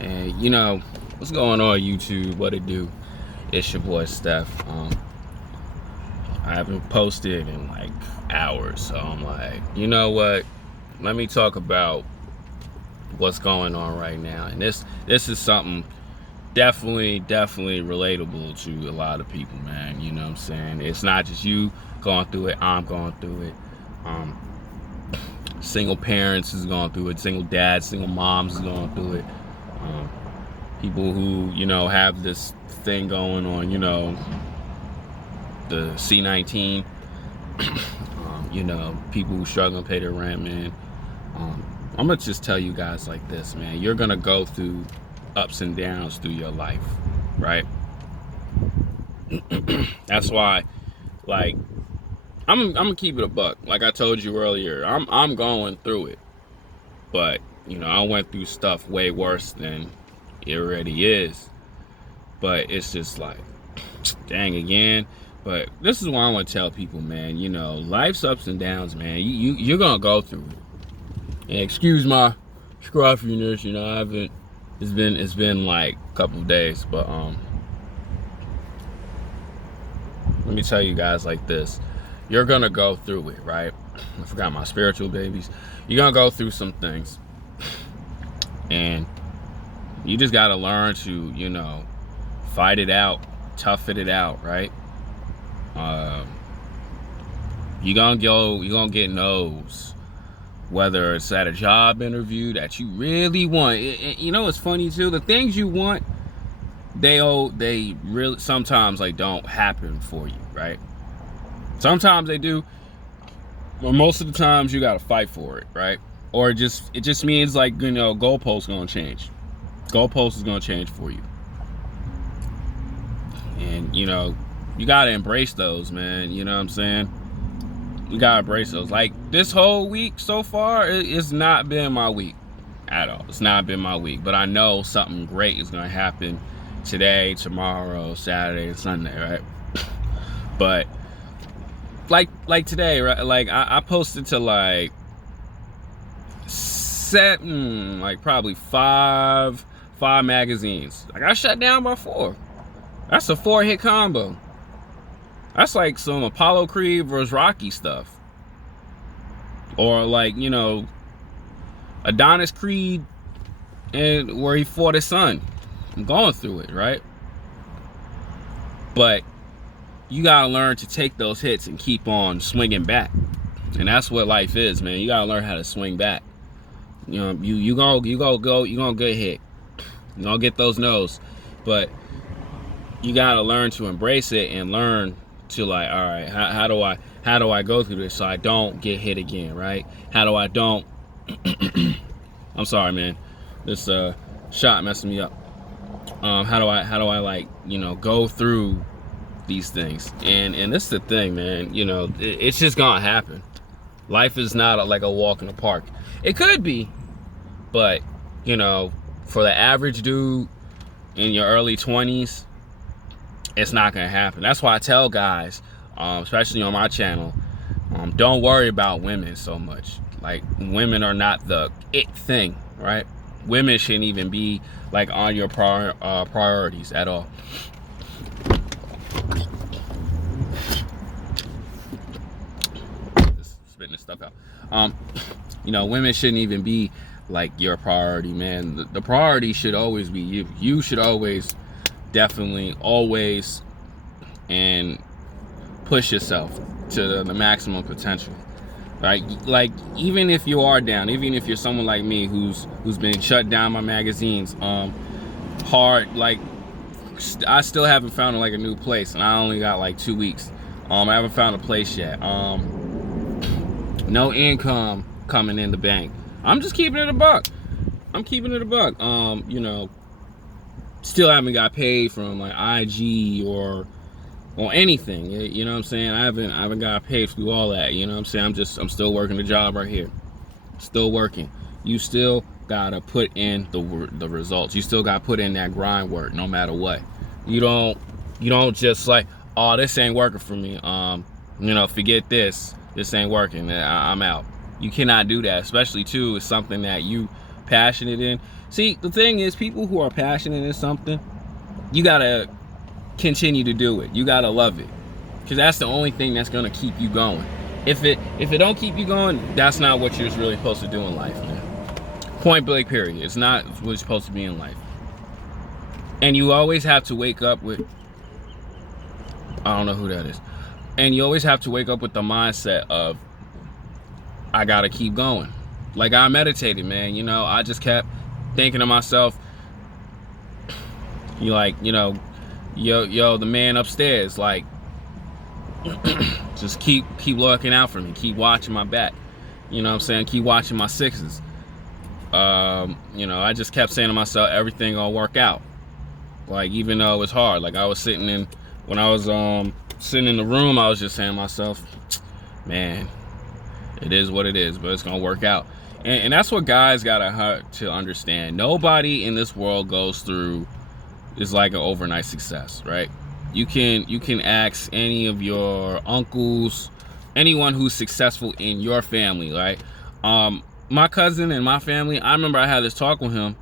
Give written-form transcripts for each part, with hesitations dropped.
And you know, what's going on YouTube? What it do? It's your boy Steph. I haven't posted in like hours, so I'm like, you know what? Let me talk about what's going on right now. And this is something definitely relatable to a lot of people, man. You know what I'm saying? It's not just you going through it, I'm going through it. Um, Single parents is going through it, single dads, single moms is going through it. Um, People who, you know, have this thing going on, you know, the C-19, you know, people who struggle to pay their rent, man. I'm gonna just tell you guys like this, man. You're gonna go through ups and downs through your life, right? That's why, like, I'm gonna keep it a buck. Like I told you earlier, I'm going through it, but you know, I went through stuff way worse than it already is. But it's just like, dang again. But this is what I want to tell people, man. You know, life's ups and downs, man. You're gonna go through it. And excuse my scruffiness, you know, I haven't. It's been like a couple of days, but let me tell you guys like this. You're gonna go through it, right? I forgot my spiritual babies. You're gonna go through some things, and you just gotta learn to, you know, fight it out, tough it out, right? You're gonna get no's, whether it's at a job interview that you really want. You know, it's funny too. The things you want, they really sometimes like don't happen for you, right? Sometimes they do, but most of the times you gotta fight for it, right? Or it just means like, you know, goalposts gonna change. Goalposts is gonna change for you, and you know, you gotta embrace those, man. You know what I'm saying? You gotta embrace those. Like this whole week so far, it's not been my week at all. It's not been my week, but I know something great is gonna happen today, tomorrow, Saturday, and Sunday, right? But like today, right? Like I posted to like seven, like probably five magazines. I got shut down by 4. That's a 4-hit combo. That's like some Apollo Creed versus Rocky stuff. Or like, you know, Adonis Creed and where he fought his son. I'm going through it, right? But you gotta learn to take those hits and keep on swinging back. And that's what life is, man. You gotta learn how to swing back. You know, you gonna get hit. You gonna get those no's. But you gotta learn to embrace it and learn to like, all right, how do I go through this so I don't get hit again, right? How do I don't I'm sorry, man. This shot messing me up. How do I like, you know, go through these things? And this is the thing, man. You know, it's just gonna happen. Life is not like a walk in the park. It could be, but you know, for the average dude in your early 20s, it's not gonna happen. That's why I tell guys, especially on my channel, don't worry about women so much. Like, women are not the it thing, right? Women shouldn't even be like on your priorities at all. Just spitting this stuff out. You know, women shouldn't even be like your priority, man. The priority should always be you. You should always, definitely, always, and push yourself to the maximum potential, right? Like, even if you are down, even if you're someone like me who's been shut down by magazines, hard, like, I still haven't found like a new place, and I only got like 2 weeks. I haven't found a place yet. No income coming in the bank. I'm just keeping it a buck. I'm keeping it a buck. You know, still haven't got paid from like IG or anything. You know what I'm saying? I haven't got paid through all that. You know what I'm saying? I'm still working the job right here. Still working. You still gotta put in the results. You still gotta put in that grind work, no matter what. You don't just like, oh, this ain't working for me. You know, forget this. This ain't working. I'm out. You cannot do that, especially too, it's something that you passionate in. See, the thing is, people who are passionate in something, you gotta continue to do it. You gotta love it, because that's the only thing that's gonna keep you going. If it don't keep you going, that's not what you're really supposed to do in life, man. Point blank, period. It's not what you're supposed to be in life. And you always have to wake up with, I don't know who that is. And you always have to wake up with the mindset of, I gotta keep going. Like, I meditated, man. You know, I just kept thinking to myself, yo, the man upstairs, like, just keep looking out for me. Keep watching my back. You know what I'm saying? Keep watching my sixes. I just kept saying to myself, everything gonna work out. Like, even though it was hard. Like, I was sitting in the room, I was just saying to myself, man, it is what it is, but it's gonna work out. And that's what guys gotta to understand. Nobody in this world goes through is like an overnight success, right? You can ask any of your uncles, anyone who's successful in your family, right? My cousin and my family, I remember I had this talk with him,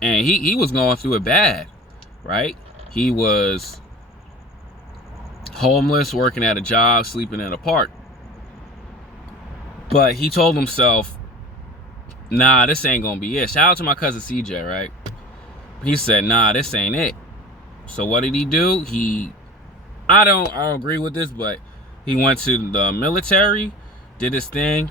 and he was going through it bad, right? He was homeless, working at a job, sleeping in a park. But he told himself, nah, this ain't gonna be it. Shout out to my cousin CJ, right? He said, nah, this ain't it. So what did he do? I don't agree with this, but he went to the military, did his thing,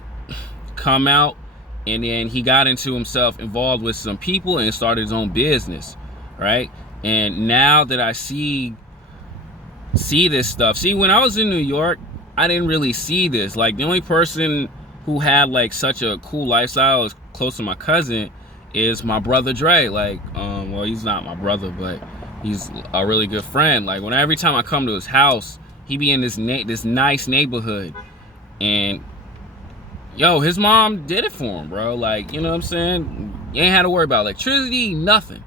come out, and then he got into himself involved with some people and started his own business, right? And now that I see this stuff, when I was in New York, I didn't really see this. Like, the only person who had like such a cool lifestyle as close to my cousin is my brother Dre. Like, well, he's not my brother, but he's a really good friend. Like, every time I come to his house, he be in this nice neighborhood, and yo, his mom did it for him, bro. Like, you know what I'm saying? You ain't had to worry about electricity, nothing.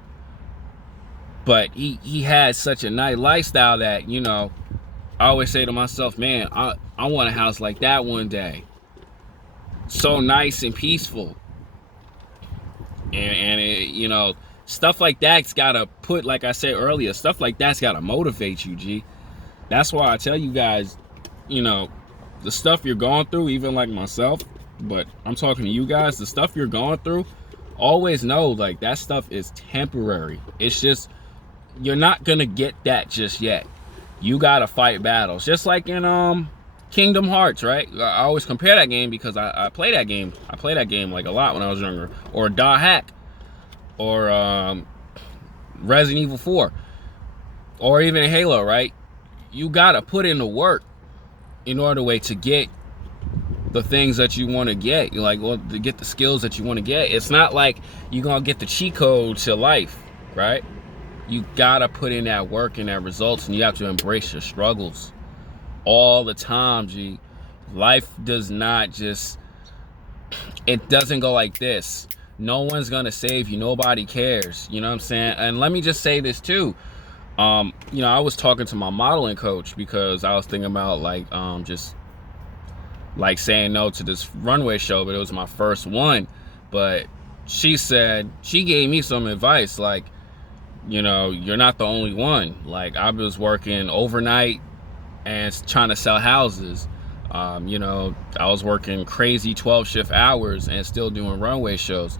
But he had such a nice lifestyle that, you know, I always say to myself, man, I want a house like that one day. So nice and peaceful. And it, you know, stuff like that's gotta put, like I said earlier, stuff like that's gotta motivate you, G. That's why I tell you guys, you know, the stuff you're going through, even like myself, but I'm talking to you guys, the stuff you're going through, always know, like, that stuff is temporary. It's just, you're not gonna get that just yet. You gotta fight battles, just like in Kingdom Hearts, right? I always compare that game because I play that game. I play that game like a lot when I was younger. Or Da Hack, or Resident Evil 4, or even Halo, right? You gotta put in the work in order to get the things that you want to get. You're like, well, to get the skills that you want to get. It's not like you're gonna get the cheat code to life, right? You gotta put in that work and that results, and you have to embrace your struggles all the time, G. Life does not just, it doesn't go like this. No one's gonna save you. Nobody cares. You know what I'm saying? And let me just say this too. You know, I was talking to my modeling coach because I was thinking about like just like saying no to this runway show, but it was my first one. But she gave me some advice, like, you know, you're not the only one. Like, I was working overnight and trying to sell houses. You know, I was working crazy 12-shift hours and still doing runway shows.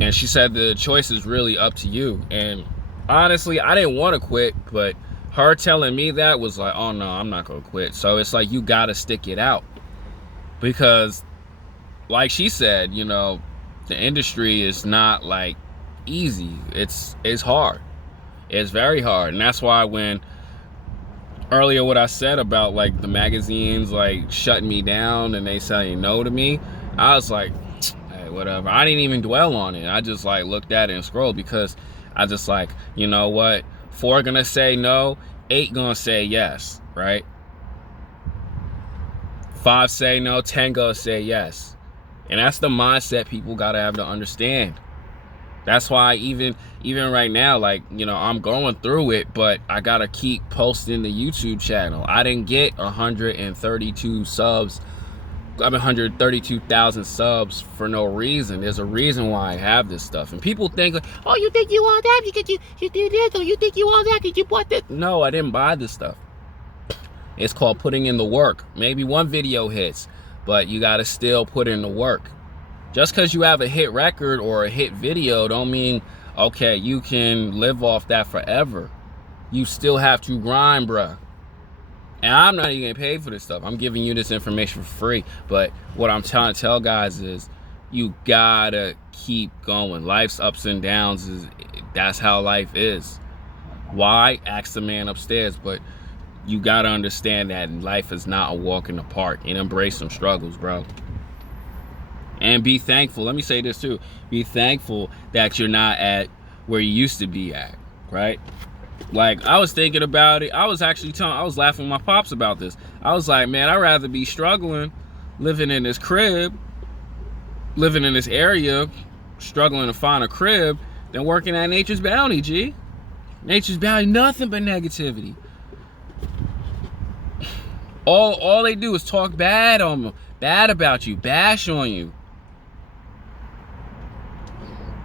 And she said the choice is really up to you. And honestly, I didn't want to quit, but her telling me that was like, oh no, I'm not gonna quit. So it's like, you gotta stick it out, because like she said, you know, the industry is not like easy. It's hard. It's very hard. And that's why when earlier what I said about like the magazines like shutting me down and they saying no to me, I was like, hey, whatever. I didn't even dwell on it. I just like looked at it and scrolled, because I just like, you know what, 4 gonna say no, 8 gonna say yes, right? 5 say no, 10 gonna say yes. And that's the mindset people gotta have to understand. That's why even right now, like, you know, I'm going through it, but I gotta keep posting the YouTube channel. I didn't get 132 subs I'm 132,000 subs for no reason. There's a reason why I have this stuff. And people think, like, oh, you think you all that because you did this, or you think you all that because you bought this. No, I didn't buy this stuff. It's called putting in the work. Maybe one video hits, but you got to still put in the work. Just because you have a hit record or a hit video don't mean, okay, you can live off that forever. You still have to grind, bruh. And I'm not even getting paid for this stuff. I'm giving you this information for free. But what I'm trying to tell guys is you gotta keep going. Life's ups and downs, that's how life is. Why? Ask the man upstairs. But you gotta understand that life is not a walk in the park, and embrace some struggles, bro. And be thankful. Let me say this too. Be thankful that you're not at where you used to be at, right? Like, I was thinking about it. I was laughing with my pops about this. I was like, man, I'd rather be struggling, living in this crib, living in this area, struggling to find a crib, than working at Nature's Bounty, G. Nature's Bounty, nothing but negativity. All they do is talk bad on them, bad about you, bash on you.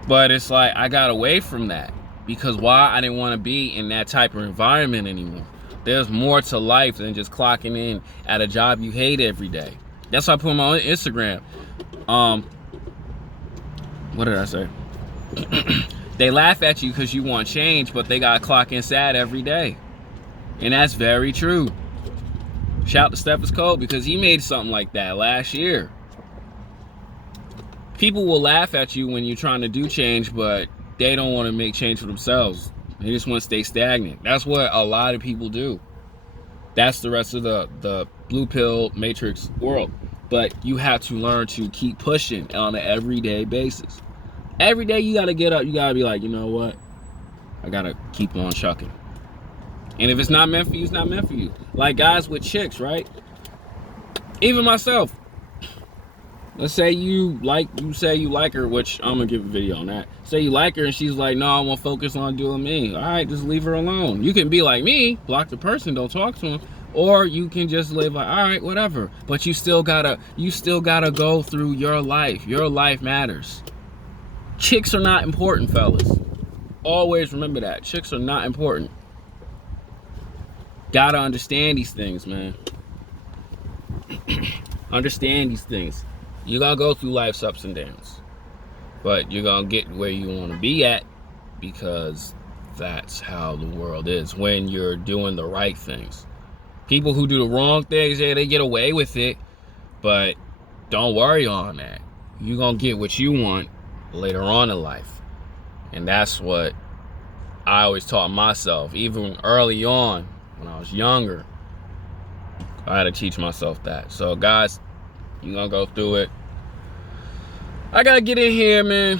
But it's like, I got away from that. Because why? I didn't want to be in that type of environment anymore. There's more to life than just clocking in at a job you hate every day. That's why I put them on Instagram. What did I say? They laugh at you because you want change, but they got to clock in sad every day. And that's very true. Shout out to Steffes Cole, because he made something like that last year. People will laugh at you when you're trying to do change, but they don't want to make change for themselves. They just want to stay stagnant. That's what a lot of people do. That's the rest of the blue pill matrix world. But you have to learn to keep pushing on an everyday basis. Every day you got to get up. You got to be like, you know what? I got to keep on chucking. And if it's not meant for you, it's not meant for you. Like guys with chicks, right? Even myself. Let's say you say you like her, which I'm gonna give a video on that. Say you like her and she's like, no, I want to focus on doing me. All right, just leave her alone. You can be like me, block the person, don't talk to him, or you can just live like, all right, whatever. But you still gotta go through your life. Your life matters. Chicks are not important, fellas. Always remember that. Chicks are not important. Gotta understand these things, man. Understand these things. You gotta go through life's ups and downs, but you're gonna get where you want to be at, because that's how the world is when you're doing the right things. People who do the wrong things, yeah, they get away with it, but don't worry on that. You're gonna get what you want later on in life. And that's what I always taught myself, even early on when I was younger. I had to teach myself that. So guys, you're gonna go through it. I gotta get in here, man.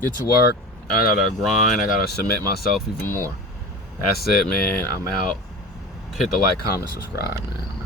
Get to work. I gotta grind. I gotta submit myself even more. That's it, man. I'm out. Hit the like, comment, subscribe, man.